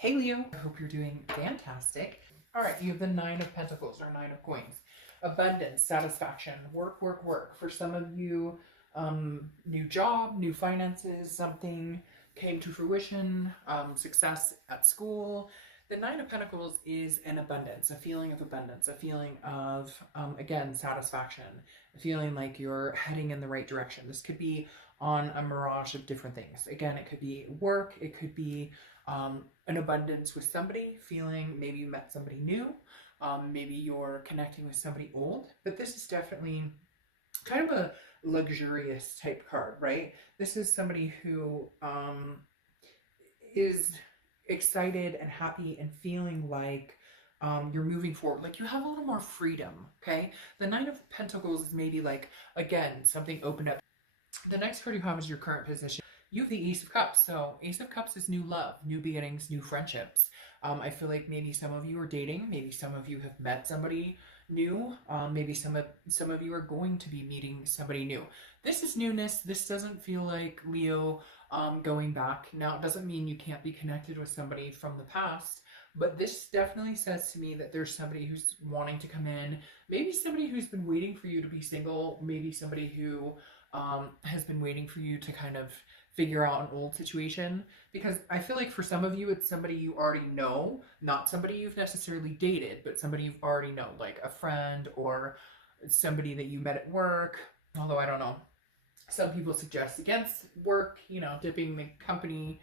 Hey Leo, I hope you're doing fantastic. All right, you have the Nine of Pentacles or Nine of Coins. Abundance, satisfaction, work, work, work. For some of you, new job, new finances, something came to fruition, success at school. The Nine of Pentacles is an abundance, a feeling of abundance, a feeling of, again, satisfaction, a feeling like you're heading in the right direction. This could be on a mirage of different things. Again, it could be work, it could be an abundance with somebody, feeling maybe you met somebody new, maybe you're connecting with somebody old, but this is definitely kind of a luxurious type card, right? This is somebody who is excited and happy and feeling like you're moving forward, like you have a little more freedom, okay? The Nine of Pentacles is maybe like, again, something opened up. The next card you have is your current position. You have the Ace of Cups. So Ace of Cups is new love, new beginnings, new friendships. I feel like maybe some of you are dating. Maybe some of you have met somebody new. Maybe some of you are going to be meeting somebody new. This is newness. This doesn't feel like Leo going back. Now, it doesn't mean you can't be connected with somebody from the past. But this definitely says to me that there's somebody who's wanting to come in. Maybe somebody who's been waiting for you to be single. Maybe somebody who has been waiting for you to kind of figure out an old situation, because I feel like for some of you it's somebody you already know, not somebody you've necessarily dated, but somebody you've already known, like a friend or somebody that you met at work. Although I don't know, some people suggest against work, you know, dipping the company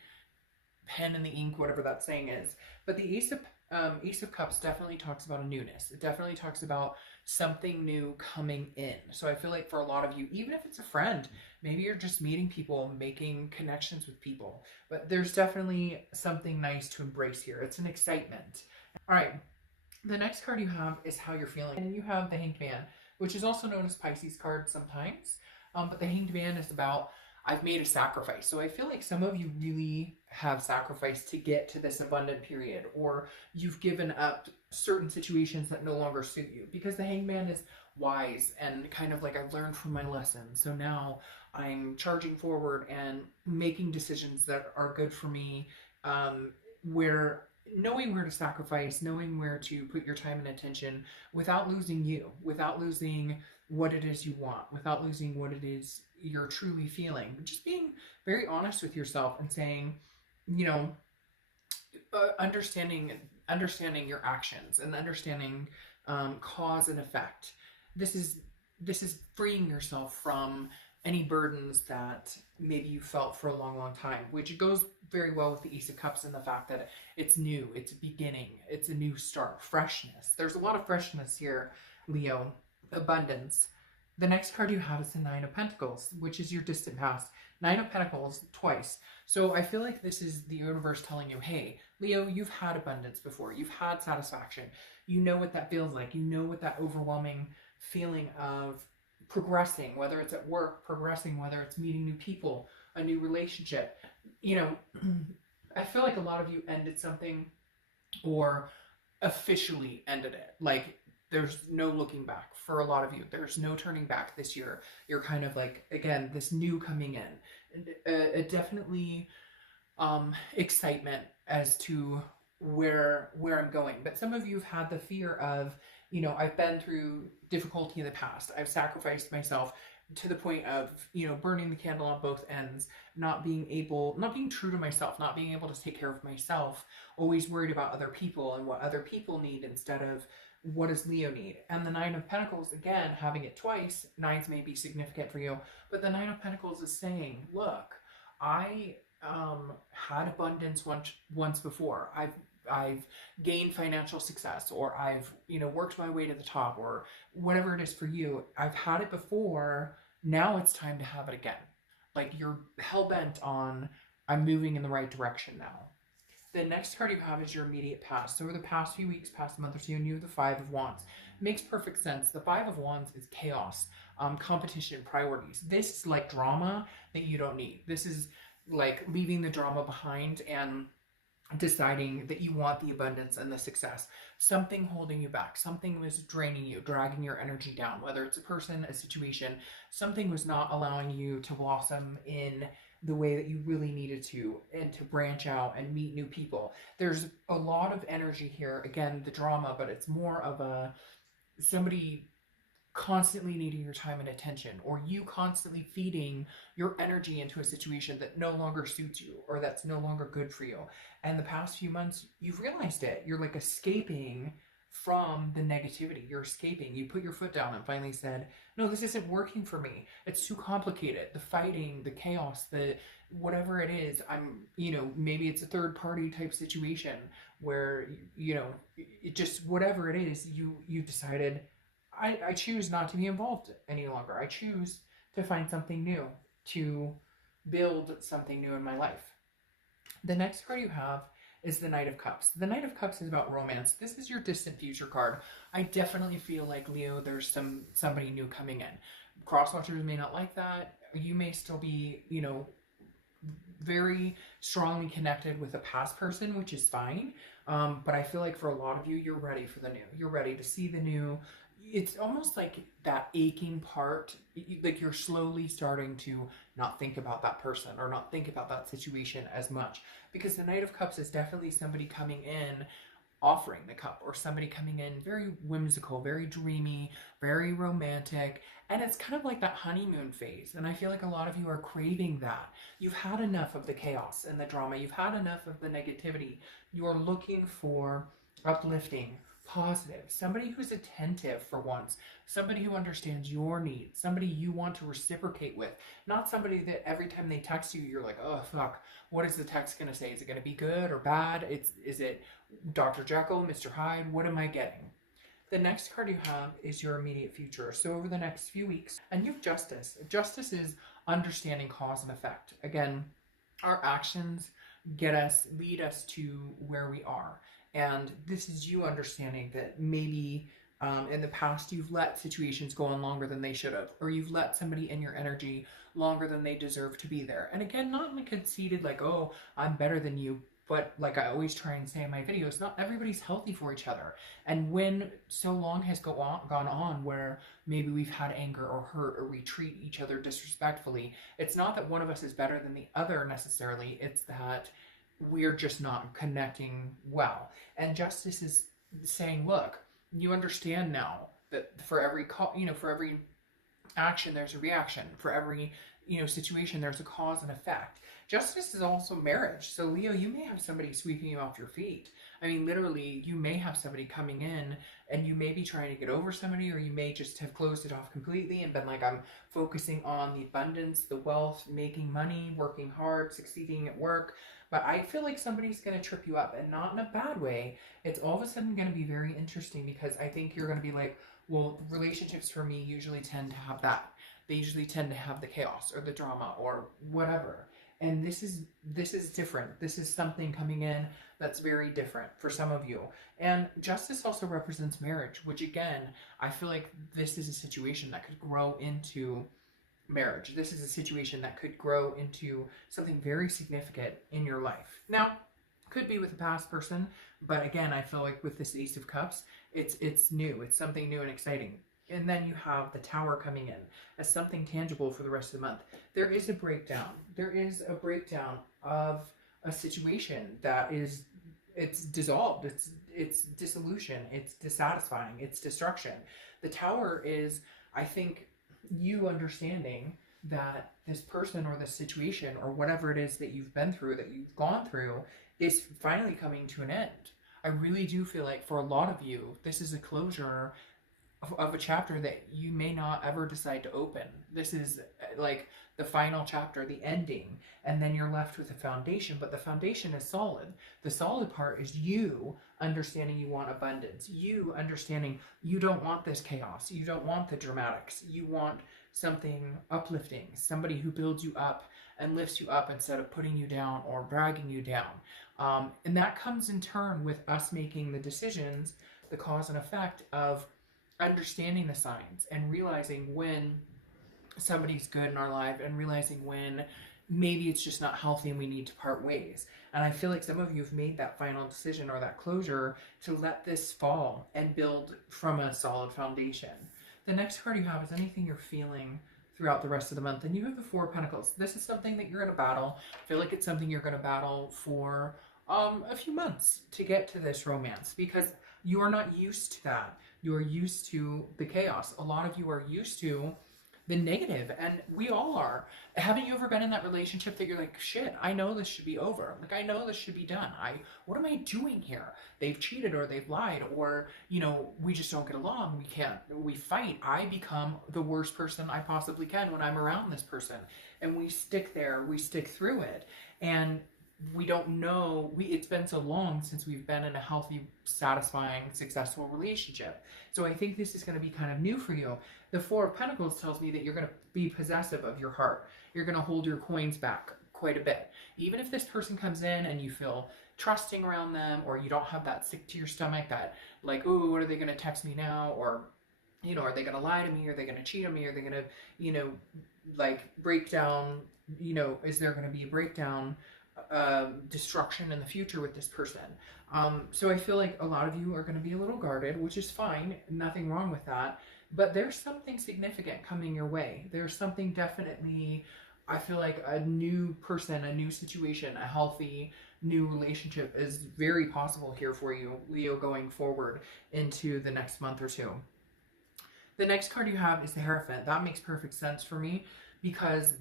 pen in the ink, whatever that saying is. But the Ace of Cups definitely talks about a newness. It definitely talks about something new coming in. So I feel like for a lot of you, even if it's a friend, maybe you're just meeting people, making connections with people, but there's definitely something nice to embrace here. It's an excitement. All right, the next card you have is how you're feeling. And you have the Hanged Man, which is also known as Pisces card sometimes. But the Hanged Man is about, I've made a sacrifice. So I feel like some of you really have sacrificed to get to this abundant period, or you've given up certain situations that no longer suit you, because the Hanged Man is wise and kind of like, I've learned from my lessons. So now I'm charging forward and making decisions that are good for me, where knowing where to sacrifice, knowing where to put your time and attention without losing you, without losing what it is you want, without losing what it is you're truly feeling. Just being very honest with yourself and saying, you know, understanding your actions and understanding cause and effect. This is freeing yourself from any burdens that maybe you felt for a long, long time, which goes very well with the Ace of Cups and the fact that it's new, it's a beginning, it's a new start, freshness. There's a lot of freshness here, Leo. Abundance. The next card you have is the Nine of Pentacles, which is your distant past. Nine of Pentacles twice. So I feel like this is the universe telling you, hey, Leo, you've had abundance before. You've had satisfaction. You know what that feels like. You know what that overwhelming feeling of progressing, whether it's at work, progressing, whether it's meeting new people, a new relationship. You know, I feel like a lot of you ended something or officially ended it. Like, there's no looking back for a lot of you. There's no turning back this year. You're kind of like, again, this new coming in. Definitely excitement as to where I'm going. But some of you have had the fear of, you know, I've been through difficulty in the past. I've sacrificed myself to the point of, you know, burning the candle on both ends, not being true to myself, not being able to take care of myself, always worried about other people and what other people need instead of what does Leo need. And the Nine of Pentacles, again, having it twice, nines may be significant for you, but the Nine of Pentacles is saying, look, I had abundance once before. I've gained financial success, or I've, you know, worked my way to the top, or whatever it is for you. I've had it before. Now it's time to have it again. Like, you're hell-bent on, I'm moving in the right direction now. The next card you have is your immediate past. So over the past few weeks, past month or two, and you have the Five of Wands. Makes perfect sense. The Five of Wands is chaos, competition, priorities. This is like drama that you don't need. This is like leaving the drama behind and deciding that you want the abundance and the success. Something holding you back. Something was draining you, dragging your energy down, whether it's a person, a situation. Something was not allowing you to blossom in the way that you really needed to, and to branch out and meet new people. There's a lot of energy here. Again, the drama, but it's more of a somebody constantly needing your time and attention, or you constantly feeding your energy into a situation that no longer suits you or that's no longer good for you. And the past few months, you've realized it. You're like escaping from the negativity. You're escaping. You put your foot down and finally said, no, this isn't working for me. It's too complicated. The fighting, the chaos, the whatever it is, maybe it's a third party type situation where, it just, whatever it is, you decided, I choose not to be involved any longer. I choose to find something new, to build something new in my life. The next card you have is the Knight of Cups. The Knight of Cups is about romance. This is your distant future card. I definitely feel like, Leo, there's somebody new coming in. Crosswatchers may not like that. You may still be, very strongly connected with a past person, which is fine. But I feel like for a lot of you, you're ready for the new. You're ready to see the new. It's almost like that aching part, like you're slowly starting to not think about that person or not think about that situation as much, because the Knight of Cups is definitely somebody coming in offering the cup, or somebody coming in very whimsical, very dreamy, very romantic, and it's kind of like that honeymoon phase. And I feel like a lot of you are craving that. You've had enough of the chaos and the drama. You've had enough of the negativity. You're looking for uplifting, positive, somebody who's attentive for once, somebody who understands your needs, somebody you want to reciprocate with, not somebody that every time they text you, you're like, oh, fuck, what is the text going to say? Is it going to be good or bad? Is it Dr. Jekyll, Mr. Hyde? What am I getting? The next card you have is your immediate future. So over the next few weeks, and you have Justice. Justice is understanding cause and effect. Again, our actions lead us to where we are. And this is you understanding that maybe in the past you've let situations go on longer than they should have, or you've let somebody in your energy longer than they deserve to be there. And again, not in a conceited like, oh, I'm better than you, but like I always try and say in my videos, not everybody's healthy for each other. And when so long has gone on where maybe we've had anger or hurt, or we treat each other disrespectfully, it's not that one of us is better than the other necessarily, it's that we're just not connecting well. And Justice is saying, look, you understand now that for every for every action there's a reaction, for every situation there's a cause and effect. Justice is also marriage. So Leo, you may have somebody sweeping you off your feet. I mean, literally, you may have somebody coming in and you may be trying to get over somebody, or you may just have closed it off completely and been like, I'm focusing on the abundance, the wealth, making money, working hard, succeeding at work. But I feel like somebody's going to trip you up, and not in a bad way. It's all of a sudden going to be very interesting, because I think you're going to be like, well, relationships for me usually tend to have that. They usually tend to have the chaos or the drama or whatever. And this is different. This is something coming in that's very different for some of you. And Justice also represents marriage, which again, I feel like this is a situation that could grow into marriage. This is a situation that could grow into something very significant in your life. Now, could be with a past person, but again, I feel like with this Ace of Cups, it's new. It's something new and exciting. And then you have the Tower coming in as something tangible for the rest of the month. There is a breakdown. There is a breakdown of a situation that it's dissolved. It's dissolution. It's dissatisfying. It's destruction. The Tower is, I think, you understanding that this person or this situation or whatever it is that you've been through, that you've gone through, is finally coming to an end. I really do feel like for a lot of you, this is a closure of a chapter that you may not ever decide to open. This is like the final chapter, the ending, and then you're left with a foundation, but the foundation is solid. The solid part is you understanding you want abundance, you understanding you don't want this chaos, you don't want the dramatics, you want something uplifting, somebody who builds you up and lifts you up instead of putting you down or dragging you down. And that comes in turn with us making the decisions, the cause and effect of understanding the signs and realizing when somebody's good in our life, and realizing when maybe it's just not healthy and we need to part ways. And I feel like some of you have made that final decision or that closure to let this fall and build from a solid foundation. The next card you have is anything you're feeling throughout the rest of the month. And you have the Four of Pentacles. This is something that you're going to battle. I feel like it's something you're going to battle for a few months to get to this romance, because you are not used to that. You are used to the chaos. A lot of you are used to the negative, and we all are. Haven't you ever been in that relationship that you're like, shit, I know this should be over. Like, I know this should be done. What am I doing here? They've cheated, or they've lied, or, you know, we just don't get along. We fight. I become the worst person I possibly can when I'm around this person. And we stick there, we stick through it. And we don't know, it's been so long since we've been in a healthy, satisfying, successful relationship. So I think this is going to be kind of new for you. The Four of Pentacles tells me that you're going to be possessive of your heart. You're going to hold your coins back quite a bit. Even if this person comes in and you feel trusting around them, or you don't have that sick to your stomach, that like, oh, what are they going to text me now? Or, you know, are they going to lie to me? Are they going to cheat on me? Are they going to, you know, like break down, you know, is there going to be a breakdown, destruction in the future with this person? So I feel like a lot of you are going to be a little guarded, which is fine. Nothing wrong with that. But there's something significant coming your way. There's something definitely, I feel like a new person, a new situation, a healthy new relationship is very possible here for you, Leo, going forward into the next month or two. The next card you have is the Hierophant. That makes perfect sense for me, because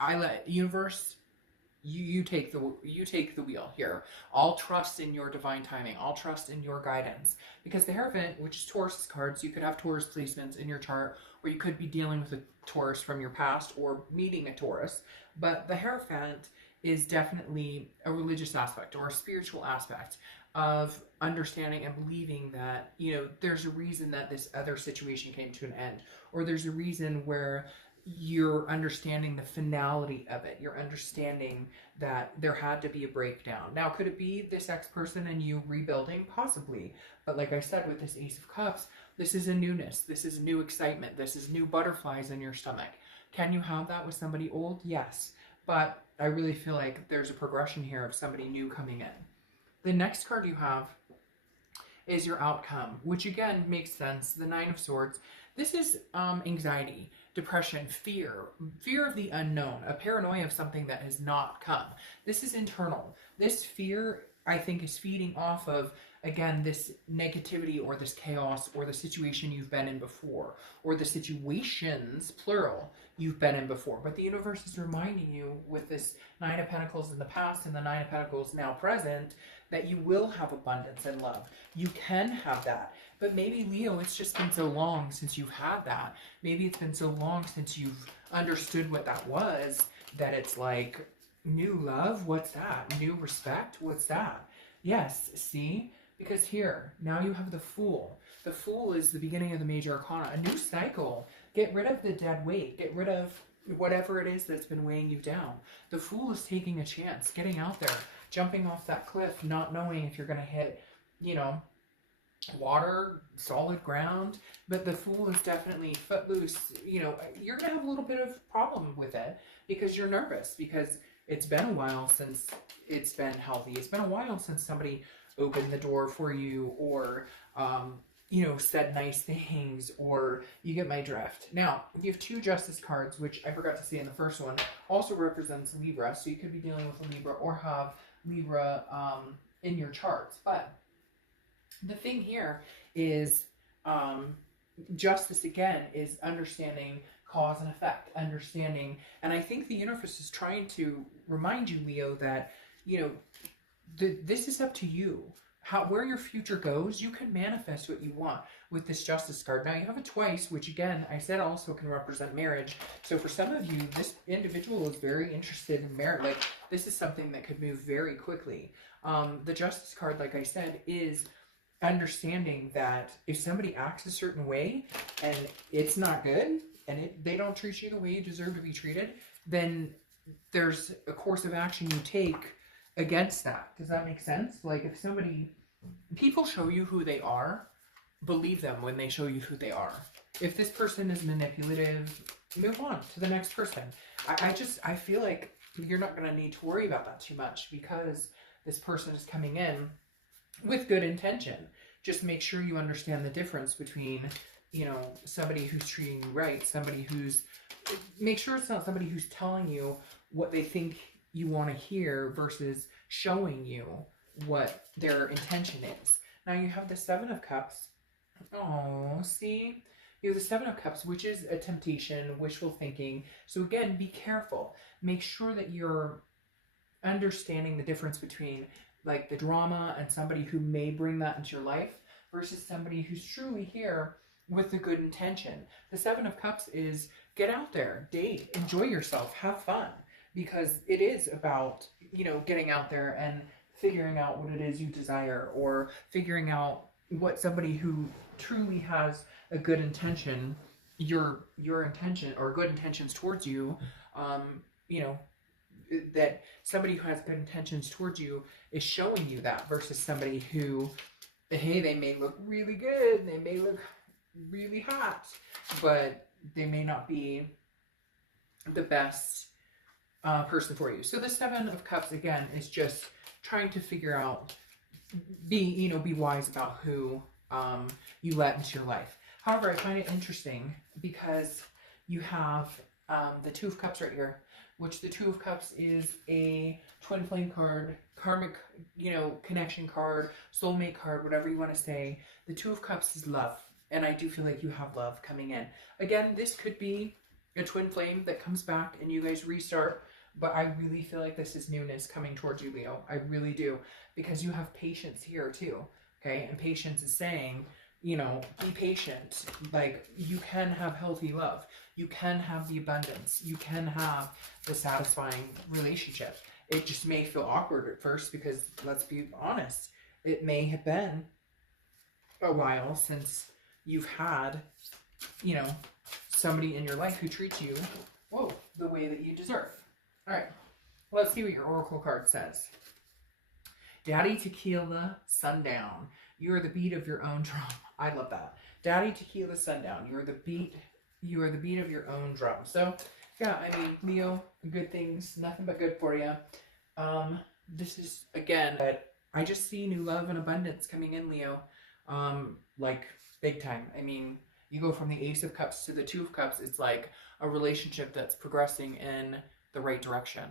I let universe, you take the wheel here. I'll trust in your divine timing. I'll trust in your guidance, because the Hierophant, which is Taurus cards, you could have Taurus placements in your chart, or you could be dealing with a Taurus from your past or meeting a Taurus. But the Hierophant is definitely a religious aspect or a spiritual aspect of understanding and believing that, you know, there's a reason that this other situation came to an end, or there's a reason where you're understanding the finality of it. You're understanding that there had to be a breakdown. Now, could it be this ex-person and you rebuilding? Possibly. But like I said, with this Ace of Cups, this is a newness. This is new excitement. This is new butterflies in your stomach. Can you have that with somebody old? Yes. But I really feel like there's a progression here of somebody new coming in. The next card you have is your outcome, which again makes sense. The Nine of Swords. This is anxiety, depression, fear of the unknown, a paranoia of something that has not come. This is internal. This fear, I think, is feeding off of, again, this negativity or this chaos or the situation you've been in before, or the situations, plural, you've been in before. But the universe is reminding you with this Nine of Pentacles in the past and the Nine of Pentacles now present that you will have abundance and love. You can have that. But maybe, Leo, it's just been so long since you've had that. Maybe it's been so long since you've understood what that was, that it's like, new love? What's that? New respect? What's that? Yes, see? Because here, now you have the Fool. The Fool is the beginning of the major arcana, a new cycle. Get rid of the dead weight. Get rid of whatever it is that's been weighing you down. The Fool is taking a chance, getting out there, jumping off that cliff, not knowing if you're going to hit, you know, water, solid ground. But the Fool is definitely footloose. You know, you're going to have a little bit of problem with it because you're nervous, because it's been a while since it's been healthy. It's been a while since somebody opened the door for you, or you know, said nice things, or you get my drift. Now, you have two Justice cards, which I forgot to say in the first one, also represents Libra. So you could be dealing with a Libra or have Libra in your charts. But the thing here is Justice, again, is understanding cause and effect, understanding. And I think the universe is trying to remind you, Leo, that, you know, this is up to you. Where your future goes, you can manifest what you want with this Justice card. Now, you have it twice, which again, I said also can represent marriage. So for some of you, this individual is very interested in marriage. Like, this is something that could move very quickly. The Justice card, like I said, is understanding that if somebody acts a certain way and it's not good, and they don't treat you the way you deserve to be treated, then there's a course of action you take against that. Does that make sense? Like, if people show you who they are, believe them when they show you who they are. If this person is manipulative, move on to the next person. I feel like you're not going to need to worry about that too much, because this person is coming in with good intention. Just make sure you understand the difference between you know, somebody who's treating you right, somebody who's, make sure it's not somebody who's telling you what they think you want to hear versus showing you what their intention is. Now you have the Seven of Cups. Oh, see? You have the Seven of Cups, which is a temptation, wishful thinking. So again, be careful. Make sure that you're understanding the difference between like the drama and somebody who may bring that into your life versus somebody who's truly here with a good intention. The Seven of Cups is get out there, date, enjoy yourself, have fun, because it is about, you know, getting out there and figuring out what it is you desire, or figuring out what somebody who truly has a good intention, your intention or good intentions towards you, you know, that somebody who has good intentions towards you is showing you that versus somebody who, hey, they may look really good, they may look really hot, but they may not be the best person for you. So the Seven of Cups again is just trying to figure out, be wise about who you let into your life. However, I find it interesting because you have the Two of Cups right here, which the Two of Cups is a twin flame card, karmic, connection card, soulmate card, whatever you want to say. The Two of Cups is love, and I do feel like you have love coming in. Again, this could be a twin flame that comes back and you guys restart, but I really feel like this is newness coming towards you, Leo. I really do, because you have patience here too, okay? And patience is saying, be patient. Like, you can have healthy love. You can have the abundance. You can have the satisfying relationship. It just may feel awkward at first because, let's be honest, it may have been a while since you've had, somebody in your life who treats you, the way that you deserve. All right, let's see what your oracle card says. Daddy Tequila Sundown. You are the beat of your own drum. I love that. Daddy Tequila Sundown. You are the beat of your own drum. So, yeah, I mean, Leo, good things, nothing but good for you. This is, again, I just see new love and abundance coming in, Leo. Like, big time. I mean, you go from the Ace of Cups to the Two of Cups. It's like a relationship that's progressing in the right direction.